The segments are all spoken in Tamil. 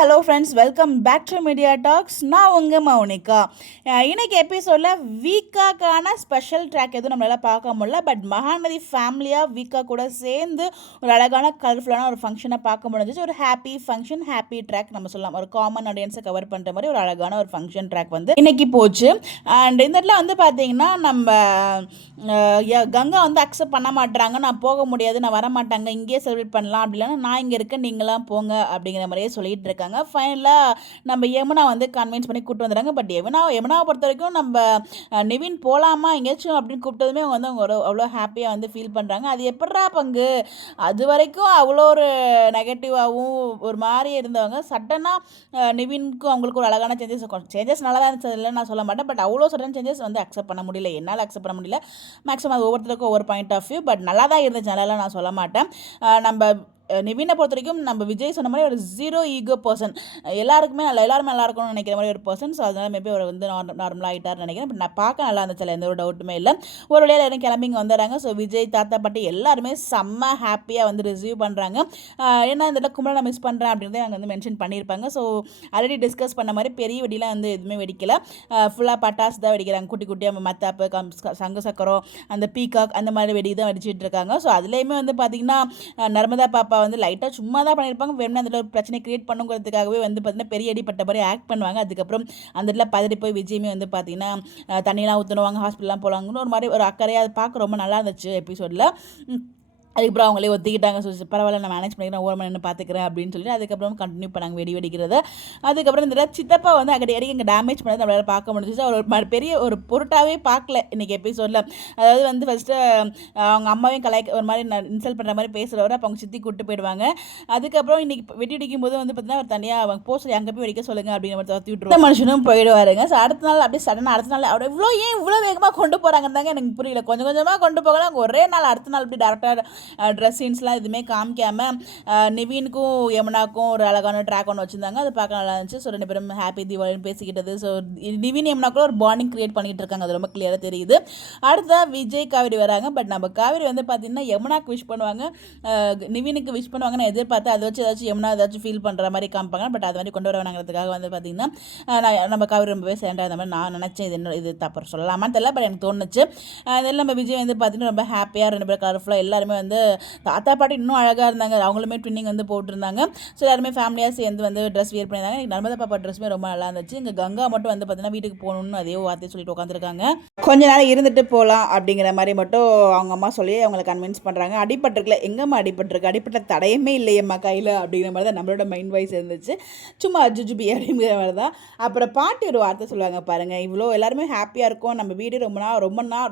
Hello friends, welcome back to media talks. நான் உங்கள் மௌனிகா. இன்னைக்கு எபிசோடில் வீக்காக்கான ஸ்பெஷல் ட்ராக் எதுவும் நம்மளால் பார்க்க முடியல. பட் மகாநதி ஃபேமிலியாக வீக்கா கூட சேர்ந்து ஒரு அழகான கலர்ஃபுல்லான ஒரு ஃபங்க்ஷனை பார்க்க முடிஞ்சிச்சு. ஒரு ஹாப்பி ஃபங்க்ஷன், ஹாப்பி ட்ராக் நம்ம சொல்லலாம். ஒரு காமன் ஆடியன்ஸை கவர் பண்ணுற மாதிரி ஒரு அழகான ஒரு ஃபங்க்ஷன் ட்ராக் வந்து இன்னைக்கு போச்சு. அண்ட் இந்த இடத்துல வந்து பார்த்தீங்கன்னா நம்ம கங்கா வந்து அக்செப்ட் பண்ண மாட்டாங்க. நான் போக முடியாது, நான் வர மாட்டாங்க, இங்கேயே செலிப்ரேட் பண்ணலாம் அப்படின்னா நான் இங்கே இருக்கேன், நீங்களாம் போங்க அப்படிங்கிற மாதிரியே சொல்லிட்டு இருக்காங்க. ஃபைனலாக நம்ம யமுனா வந்து கன்வின்ஸ் பண்ணி கூப்பிட்டு வந்துடுறாங்க. பட் யமுனாவை பொறுத்த வரைக்கும் நம்ம நிவின் போகலாமா எங்கேயாச்சும் அப்படின்னு கூப்பிட்டதுமே அவங்க வந்து அவ்வளோ ஹாப்பியாக வந்து ஃபீல் பண்ணுறாங்க. அது எப்படா பங்கு, அது வரைக்கும் அவ்வளோ ஒரு நெகட்டிவாகவும் ஒரு மாதிரி இருந்தவங்க சடனாக நிவினுக்கும் அவங்களுக்கு ஒரு அழகான சேஞ்சஸ் நல்லா தான் இருந்துச்சு, நான் சொல்ல மாட்டேன். பட் அவ்வளோ சடன் சேஞ்சஸ் வந்து அக்செப்ட் பண்ண முடியல, என்னால் அக்செப்ட் பண்ண முடியல. மேக்ஸிமம் அது ஒவ்வொருத்தருக்கும் ஒவ்வொரு பாயிண்ட் ஆஃப் வியூ. பட் நல்லா தான் இருந்துச்சு, நல்லா நான் சொல்ல மாட்டேன். நம்ம நிவினை பொறுத்த வரைக்கும் நம்ம விஜய் சொன்ன மாதிரி ஒரு ஜீரோ ஈகோ பர்சன், எல்லாருமே நல்லா இருக்கணும்னு நினைக்கிற மாதிரி ஒரு பர்சன். ஸோ அதனால் மேபி அவர் வந்து நார்மலாக ஆகிட்டார்னு நினைக்கிறேன். பட் நான் பார்க்க நல்லா இருந்துச்சு, எந்த ஒரு டவுட்டுமே இல்லை. ஒரு வழியாக எல்லாரும் கிளம்பிங்க வந்துடுறாங்க. ஸோ விஜய், தாத்தா, பாட்டி எல்லாருமே செம்ம ஹாப்பியாக வந்து ரிசீவ் பண்ணுறாங்க. ஏன்னா இந்த இடத்துல கும்பலை நான் மிஸ் பண்ணுறேன் அப்படின்றத அவங்க வந்து மென்ஷன் பண்ணியிருப்பாங்க. ஸோ ஆல்ரெடி டிஸ்கஸ் பண்ண மாதிரி பெரிய வெடிலாம் வந்து எதுவுமே வெடிக்கல. ஃபுல்லாக பட்டாசு தான் வெடிக்கிறாங்க, குட்டி குட்டியாக மத்தாப்பு, சங்கு சக்கரம், அந்த பீகாக் அந்த மாதிரி வெடி தான் வெடிச்சிட்டு இருக்காங்க. ஸோ அதுலேயுமே வந்து பார்த்திங்கன்னா நர்மதா பாப்பா வந்து லைட்டாக சும்மா தான் பண்ணியிருப்பாங்க, வேணும்னா அதில் ஒரு பிரச்சனை கிரியேட் பண்ணுங்கிறதுக்காகவே வந்து பார்த்திங்கன்னா பெரிய அடிப்பட்ட மாதிரி ஆக்ட் பண்ணுவாங்க. அதுக்கப்புறம் அந்த இடத்துல பதறி போய் விஜயமே வந்து பார்த்திங்கன்னா தண்ணியெலாம் ஊற்றுனுவாங்க, ஹாஸ்பிட்டலாம் போகலாங்கன்னு ஒரு மாதிரி ஒரு அக்கறையாக அதை பார்க்க ரொம்ப நல்லா இருந்துச்சு எபிசோடில். அதுக்கப்புறம் அவங்களே ஒத்துக்கிட்டாங்க. ஸோ பரவாயில்ல, நான் மேனேஜ் பண்ணிக்கிறேன், ஓரமாக நின்று பார்த்துக்கிறேன் அப்படின்னு சொல்லிட்டு அதுக்கப்புறம் கண்டினியூ பண்ணாங்க வெடிக்கிறத. அதுக்கப்புறம் இந்த சித்தப்பா வந்து அடிக்கடி இங்கே டேமேஜ் பண்ணது நம்மளால் பார்க்க முடிஞ்சிச்சு. அவர் ஒரு பெரிய ஒரு பொருட்டாகவே பார்க்கல இன்றைக்கி எபிசோடில். அதாவது வந்து ஃபஸ்ட்டு அவங்க அம்மாவையும் ஒரு மாதிரி இன்சல்ட் பண்ணுற மாதிரி பேசுகிறவர், அப்போ அவங்க சித்தி கூப்பிட்டு போயிடுவாங்க. அதுக்கப்புறம் இன்றைக்கி வெடி வெடிக்கும் போது வந்து பார்த்தீங்கன்னா அவர் தனியாக அவங்க போஸ்ட் அங்கே போய் வெடிக்க சொல்லுங்கள் அப்படிங்கிற மாதிரி தவிர்த்து விட்டுருவோம். மனுஷனும் போயிடுவாருங்க. ஸோ அடுத்த நாள் அப்படியே சடனாக அடுத்த நாள் அவர் இவ்வளோ வேகமாக கொண்டு போகிறாங்கன்னு தாங்க எனக்கு புரியல. கொஞ்சம் கொஞ்சமாக கொண்டு போகலாம், ஒரே நாள் அடுத்த நாள் அப்படி டேரக்டாக ட்ரெஸ் சீன்ஸ்லாம் எதுவுமே காமிக்காமல் நிவினுக்கும் யமுனாக்கும் ஒரு அழகான ட்ராக் ஒன்று வச்சுருந்தாங்க. அது பார்க்க நல்லா இருந்துச்சு. ஸோ ரெண்டு பேரும் ஹாப்பி தீபாவளின்னு பேசிக்கிட்டது. ஸோ நிவின் யமுனாக்குள்ள ஒரு பாண்டிங் கிரியேட் பண்ணிகிட்டு இருக்காங்க, அது ரொம்ப கிளியராக தெரியுது. அடுத்ததாக விஜய் காவேரி வராங்க. பட் நம்ம காவேரி வந்து பார்த்திங்கன்னா யமுனாக்கு விஷ் பண்ணுவாங்க, நிவினுக்கு விஷ் பண்ணுவாங்கன்னு எதிர்பார்த்து அதை வச்சு யமுனா ஏதாச்சும் ஃபீல் பண்ணுற மாதிரி காமிப்பாங்க. பட் அது மாதிரி கொண்டு வர வேணாங்கிறதுக்காக வந்து பார்த்திங்கன்னா நம்ம காவேரி ரொம்பவே சேண்டாக இருந்த மாதிரி நான் நினச்சேன். இது தப்பு சொல்லலாமான்னு தெரியல, பட் எனக்கு தோணுச்சு. அதெல்லாம் நம்ம விஜய் வந்து பார்த்திங்கன்னா ரொம்ப ஹாப்பியாக ரெண்டு பேரும் கலர்ஃபுல்லாக எல்லாருமே வந்து தாத்தா பாட்டி இன்னும் அழகாக இருந்தாங்க, அவங்களுமே ட்வின்னிங் வந்து போட்டிருந்தாங்க. ஸோ எல்லாருமே ஃபேமிலியாக சேர்ந்து வந்து ட்ரெஸ் வியர் பண்ணியிருந்தாங்க. நர்மதா பாப்பா ட்ரெஸ்ஸுமே ரொம்ப நல்லா இருந்துச்சு. இங்கே கங்கா மட்டும் வந்து பார்த்தீங்கன்னா வீட்டுக்கு போகணுன்னு அதே வார்த்தையை சொல்லிட்டு உட்காந்துருக்காங்க. கொஞ்ச நேரம் இருந்துட்டு போகலாம் அப்படிங்கிற மாதிரி மட்டும் அவங்க அம்மா சொல்லி அவங்களை கன்வின்ஸ் பண்ணுறாங்க. அடிபட்டிருக்கல, எங்கம்மா அடிபட்டிருக்கு, அடிப்பட்ட தடையுமே இல்லையம்மா கையில் அப்படிங்கிற மாதிரி தான் நம்மளோட மைண்ட் வாய்ஸ் இருந்துச்சு. சும்மா ஜுஜுபி அப்படிங்கிற மாதிரி தான். அப்புறம் பாட்டி ஒரு வார்த்தை சொல்லுவாங்க பாருங்கள், இவ்வளோ எல்லாருமே ஹாப்பியாக இருக்கும், நம்ம வீடு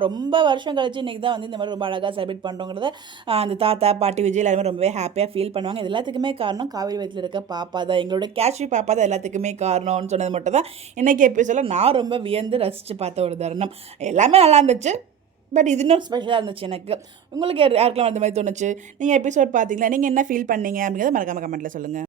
ரொம்ப வருஷம் கழிச்சு இன்றைக்கி தான் வந்து இந்த மாதிரி ரொம்ப அழகாக செலிப்ரேட் பண்ணுறோங்கிறத அந்த தாத்தா பாட்டி விஜய் எல்லாருமே ரொம்பவே ஹாப்பியாக ஃபீல் பண்ணுவாங்க. இது எல்லாத்துக்குமே காரணம் காவேரி வயத்தில் இருக்க பாப்பா தான், எங்களோட கேஷ்வி பாப்பா தான் எல்லாத்துக்குமே காரணம்னு சொன்னது மட்டும் தான் இன்றைக்கி எபிசோடில் நான் ரொம்ப வியந்து ரசித்து பார்த்த ஒரு தருணம். எல்லாமே நல்லா இருந்துச்சு, பட் இது இன்னும் ஸ்பெஷலாக இருந்துச்சு எனக்கு. உங்களுக்கு யாருக்கெல்லாம் அந்த மாதிரி தோணுச்சு? நீங்கள் எபிசோட் பார்த்தீங்களா? நீங்கள் என்ன ஃபீல் பண்ணீங்க அப்படிங்கிறத மறக்காமல் கமெண்ட்டில் சொல்லுங்கள்.